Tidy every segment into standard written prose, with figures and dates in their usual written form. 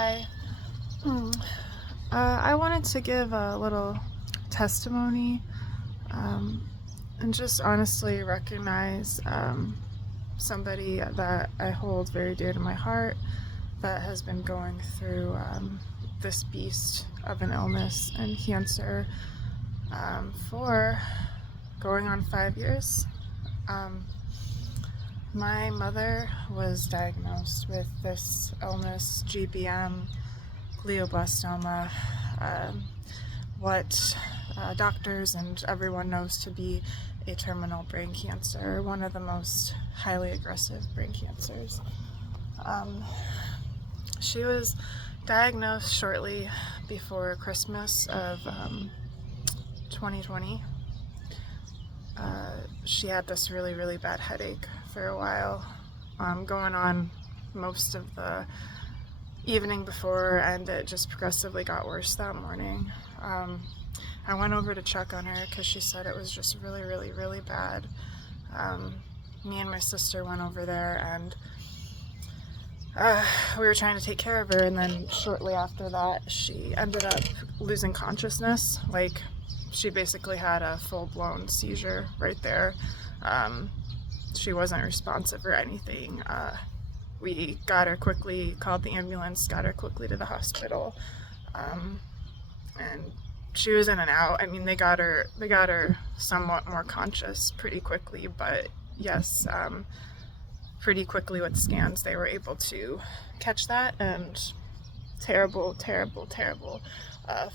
Hi. I wanted to give a little testimony and just honestly recognize somebody that I hold very dear to my heart that has been going through this beast of an illness and cancer for going on 5 years. My mother was diagnosed with this illness, GBM, glioblastoma, what doctors and everyone knows to be a terminal brain cancer, one of the most highly aggressive brain cancers. She was diagnosed shortly before Christmas of 2020. She had this really bad headache for a while, going on most of the evening before, and it just progressively got worse that morning. I went over to check on her because she said it was just really bad. Me and my sister went over there, and we were trying to take care of her, and then shortly after that she ended up losing consciousness. Like, she basically had a full-blown seizure right there. She wasn't responsive or anything. We got her quickly, called the ambulance, got her quickly to the hospital, and she was in and out. I mean, they got her somewhat more conscious pretty quickly, but yes, pretty quickly with scans they were able to catch that, and terrible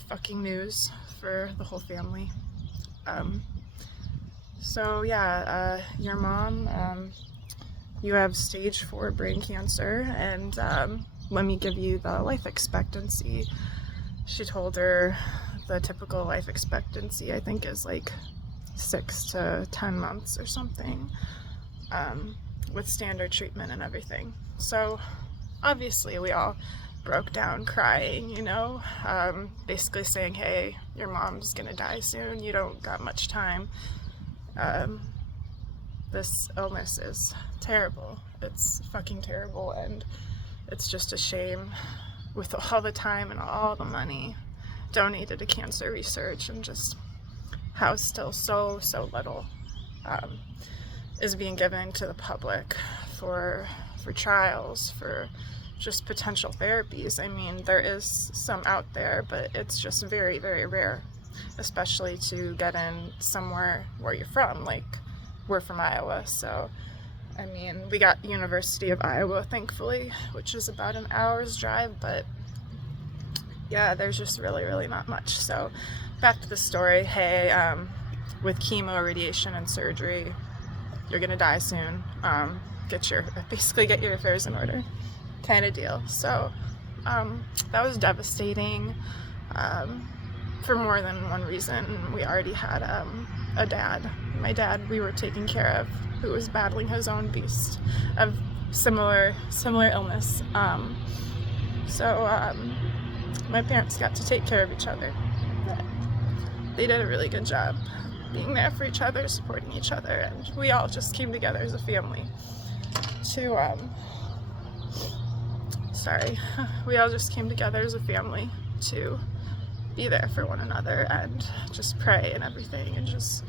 fucking news for the whole family. So yeah, your mom, you have stage 4 brain cancer, and let me give you the life expectancy. She told her the typical life expectancy, I think, is like 6 to 10 months or something, with standard treatment and everything. So obviously we all broke down crying, you know, basically saying, hey, your mom's gonna die soon, you don't got much time. This illness is terrible. It's fucking terrible, and it's just a shame with all the time and all the money donated to cancer research, and just how still so little is being given to the public for trials, for just potential therapies. I mean, there is some out there, but it's just very rare, especially to get in somewhere where you're from. Like, we're from Iowa, so I mean, we got University of Iowa, thankfully, which is about an hour's drive, but yeah, there's just really not much. So back to the story. Hey, with chemo, radiation, and surgery, you're gonna die soon. Basically get your affairs in order, kind of deal. So that was devastating for more than one reason. We already had a dad. My dad, we were taking care of, who was battling his own beast of similar illness. So my parents got to take care of each other. They did a really good job being there for each other, supporting each other, and we all just came together as a family to we all just came together as a family to be there for one another and just pray and everything, and just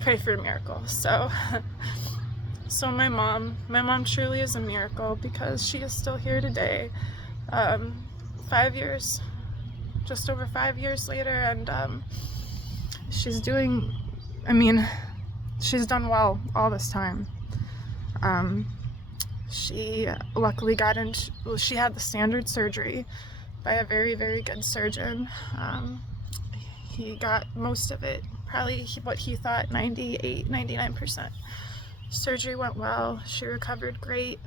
pray for a miracle. So my mom truly is a miracle, because she is still here today, 5 years, just over 5 years later, and she's doing, I mean, she's done well all this time. She luckily she had the standard surgery by a very good surgeon. He got most of it, probably what he thought, 99%. Surgery went well. She recovered great.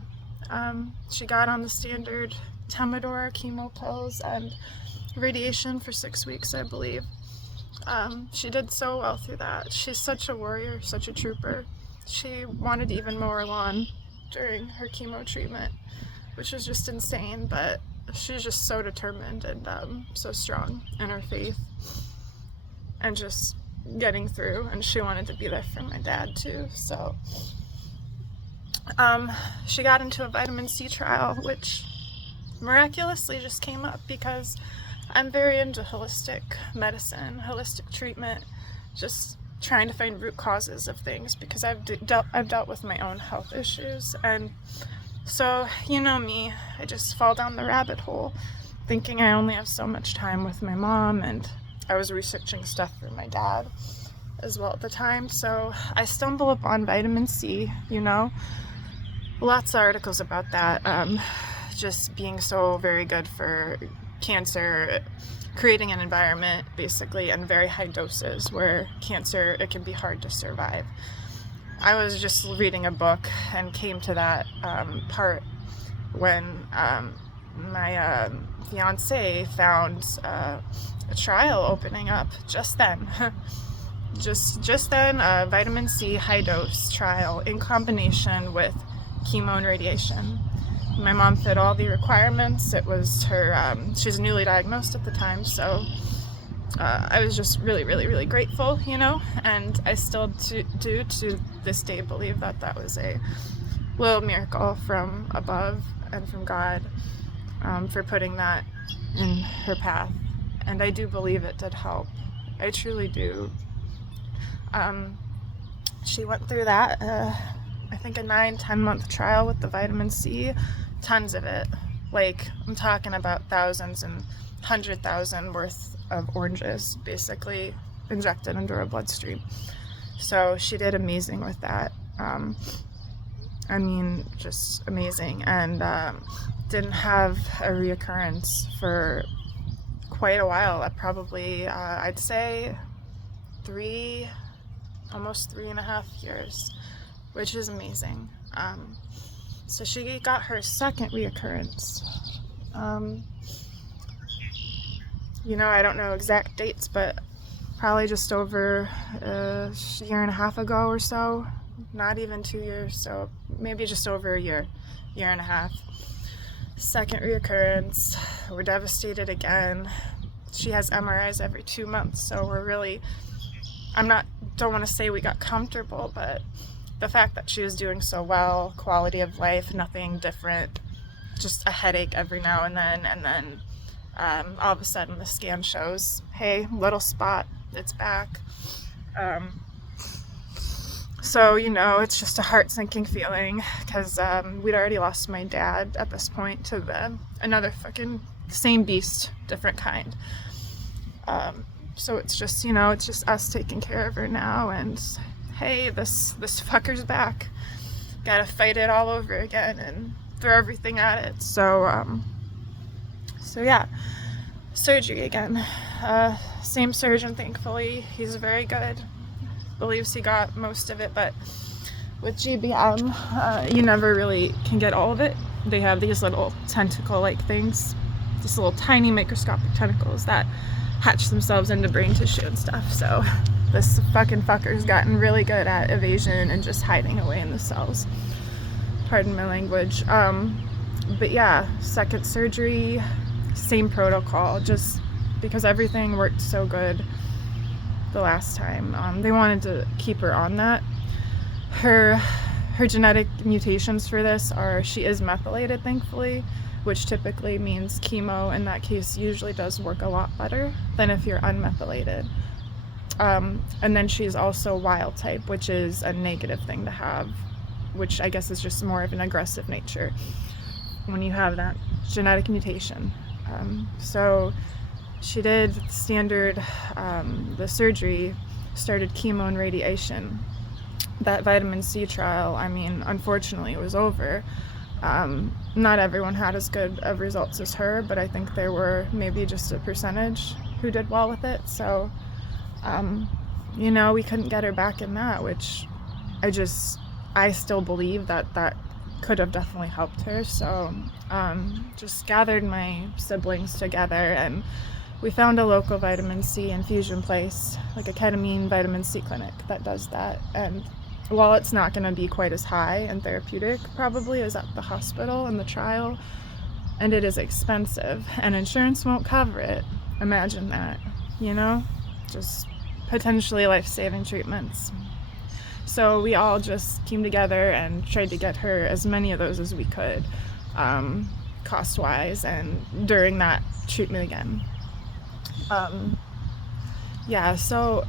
She got on the standard Temodor chemo pills and radiation for 6 weeks, I believe. She did so well through that. She's such a warrior, such a trooper. She wanted to even mow her lawn during her chemo treatment, which was just insane, but she's just so determined and so strong in her faith and just getting through, and she wanted to be there for my dad too. So she got into a vitamin C trial, which miraculously just came up because I'm very into holistic medicine, holistic treatment, just trying to find root causes of things, because I've dealt with my own health issues. And so, you know me, I just fall down the rabbit hole thinking I only have so much time with my mom, and I was researching stuff for my dad as well at the time. So I stumble upon vitamin C, you know, lots of articles about that, just being so very good for cancer, creating an environment basically in very high doses where cancer, it can be hard to survive. I was just reading a book and came to that part when my fiance found a trial opening up just then. just then, a vitamin C high dose trial in combination with chemo and radiation. My mom fit all the requirements. It was her, she's newly diagnosed at the time, so I was just really, really, really grateful, you know, and I still do to this day believe that that was a little miracle from above and from God, for putting that in her path. And I do believe it did help. I truly do. She went through that, I think a 9-10 month trial with the vitamin C, tons of it. Like, I'm talking about thousands and 100,000 worth of oranges basically injected into her bloodstream. So she did amazing with that. I mean, just amazing. And didn't have a reoccurrence for quite a while. Probably, I'd say almost 3.5 years, which is amazing. So she got her second reoccurrence. You know, I don't know exact dates, but probably just over a year and a half ago or so. Not even 2 years, so maybe just over a year and a half. Second reoccurrence. We're devastated again. She has MRIs every 2 months, so we're really, don't want to say we got comfortable, but the fact that she was doing so well, quality of life, nothing different, just a headache every now and then all of a sudden the scan shows, hey, little spot, it's back. So, you know, it's just a heart-sinking feeling, because we'd already lost my dad at this point to another fucking same beast, different kind. So it's just, you know, it's just us taking care of her now, and hey, this fucker's back. Gotta fight it all over again and throw everything at it. So yeah, surgery again. Same surgeon, thankfully. He's very good. Believes he got most of it, but with GBM, you never really can get all of it. They have these little tentacle-like things, these little tiny microscopic tentacles that hatch themselves into brain tissue and stuff. So this fucking fucker's gotten really good at evasion and just hiding away in the cells. Pardon my language. But yeah, second surgery, same protocol, just because everything worked so good the last time. They wanted to keep her on that. Her genetic mutations for this are, she is methylated, thankfully, which typically means chemo in that case usually does work a lot better than if you're unmethylated. And then she's also wild type, which is a negative thing to have, which I guess is just more of an aggressive nature when you have that genetic mutation. So she did standard, the surgery, started chemo and radiation. That vitamin C trial, I mean, unfortunately it was over. Not everyone had as good of results as her, but I think there were maybe just a percentage who did well with it. So, you know, we couldn't get her back in that, which I still believe that could have definitely helped her. So, just gathered my siblings together and we found a local vitamin C infusion place, like a ketamine vitamin C clinic that does that. And while it's not going to be quite as high and therapeutic probably as at the hospital in the trial, and it is expensive and insurance won't cover it, imagine that, you know, just potentially life-saving treatments. So we all just came together and tried to get her as many of those as we could. cost-wise and during that treatment again. So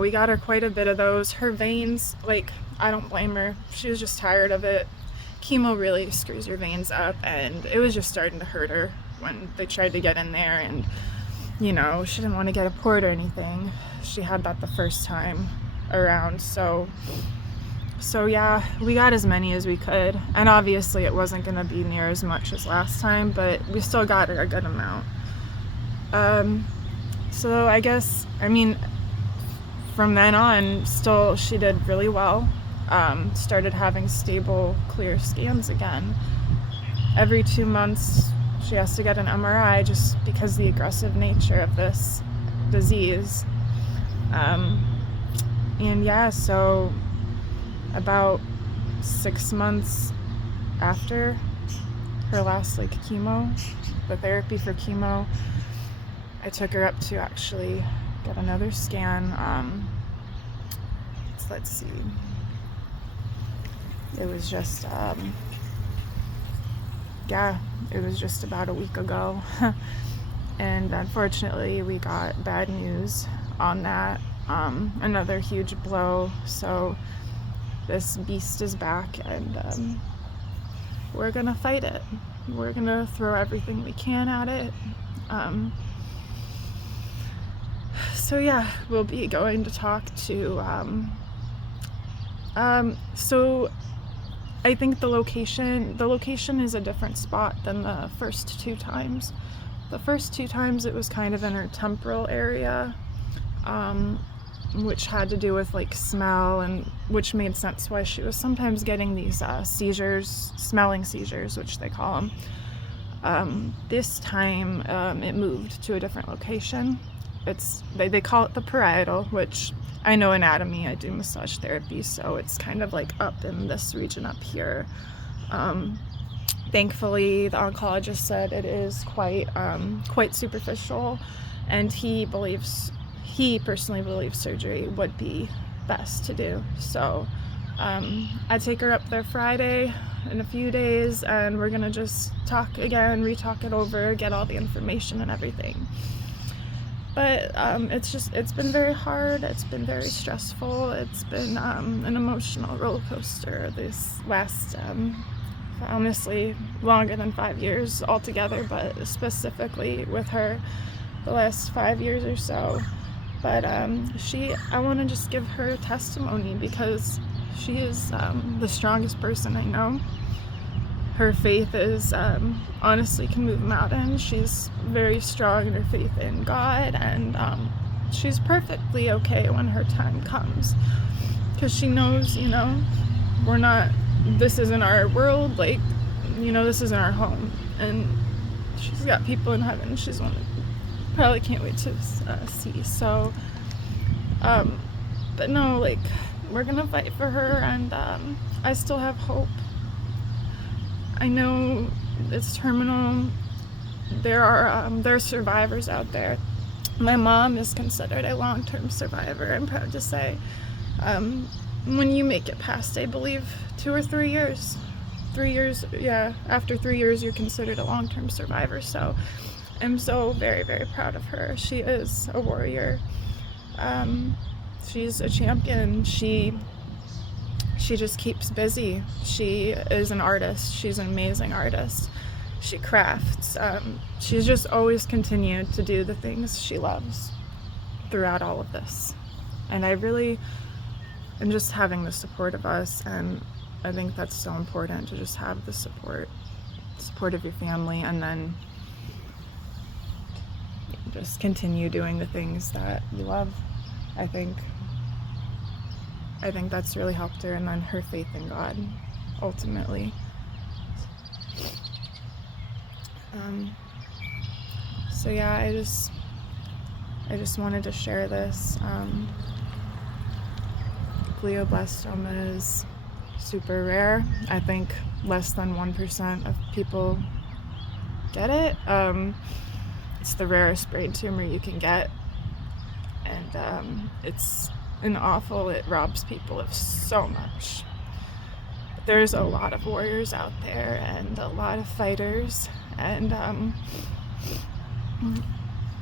we got her quite a bit of those. Her veins, like, I don't blame her. She was just tired of it. Chemo really screws your veins up, and it was just starting to hurt her when they tried to get in there, and she didn't want to get a port or anything. She had that the first time around, so we got as many as we could, and obviously it wasn't going to be near as much as last time, but we still got her a good amount. So I guess, from then on, still she did really well. Started having stable, clear scans again. Every 2 months she has to get an MRI just because the aggressive nature of this disease. So about 6 months after her last chemo, the therapy for chemo, I took her up to actually get another scan. Let's see. It was just it was just about a week ago. And unfortunately we got bad news on that. Another huge blow. So this beast is back, and we're gonna fight it. We're gonna throw everything we can at it. We'll be going to talk to so I think the location is a different spot than the first 2 times. The first 2 times it was kind of in her temporal area, which had to do with smell, and which made sense why she was sometimes getting these seizures, smelling seizures, which they call them. This time it moved to a different location. They call it the parietal, which I know anatomy, I do massage therapy, so it's kind of up in this region up here. Thankfully, the oncologist said it is quite superficial, and he personally believes surgery would be best to do. So I take her up there Friday in a few days, and we're gonna just talk again, re-talk it over, get all the information and everything. But it's been very hard, it's been very stressful, it's been an emotional roller coaster this last, honestly, longer than 5 years altogether, but specifically with her, the last 5 years or so. But I want to just give her testimony, because she is the strongest person I know. Her faith is, honestly, can move mountains. She's very strong in her faith in God, and she's perfectly okay when her time comes, because she knows, this isn't our world, this isn't our home, and she's got people in heaven she's probably can't wait to see. So, but no, we're gonna fight for her, and I still have hope. I know it's terminal. There are survivors out there. My mom is considered a long-term survivor, I'm proud to say. When you make it past, I believe, 2 or 3 years. 3 years, after 3 years you're considered a long-term survivor. So I'm so very, very proud of her. She is a warrior. She's a champion. She just keeps busy. She is an artist. She's an amazing artist. She crafts. She's just always continued to do the things she loves throughout all of this. And I really am just having the support of us, and I think that's so important, to just have the support of your family, and then just continue doing the things that you love. I think that's really helped her, and then her faith in God, ultimately. I just wanted to share this. Glioblastoma is super rare. I think less than 1% of people get it. It's the rarest brain tumor you can get, and it's it robs people of so much. there's a lot of warriors out there and a lot of fighters, and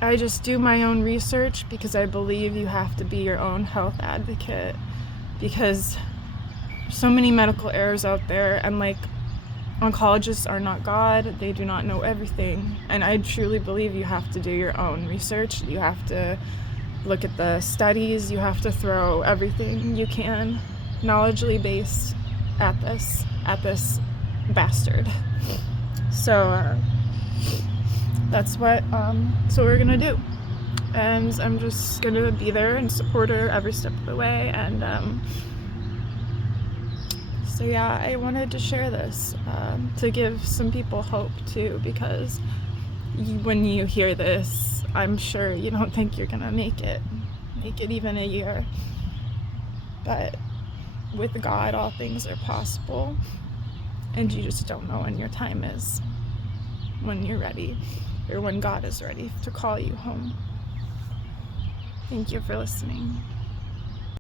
I just do my own research because I believe you have to be your own health advocate, because so many medical errors out there, and like, oncologists are not God, they do not know everything, and I truly believe you have to do your own research. You have to look at the studies, you have to throw everything you can knowledgeably based at this bastard. So that's what we're gonna do, and I'm just gonna be there and support her every step of the way. And so yeah, I wanted to share this to give some people hope too, because when you hear this, I'm sure you don't think you're gonna make it even a year, but with God all things are possible, and you just don't know when your time is, when you're ready, or when God is ready to call you home. Thank you for listening.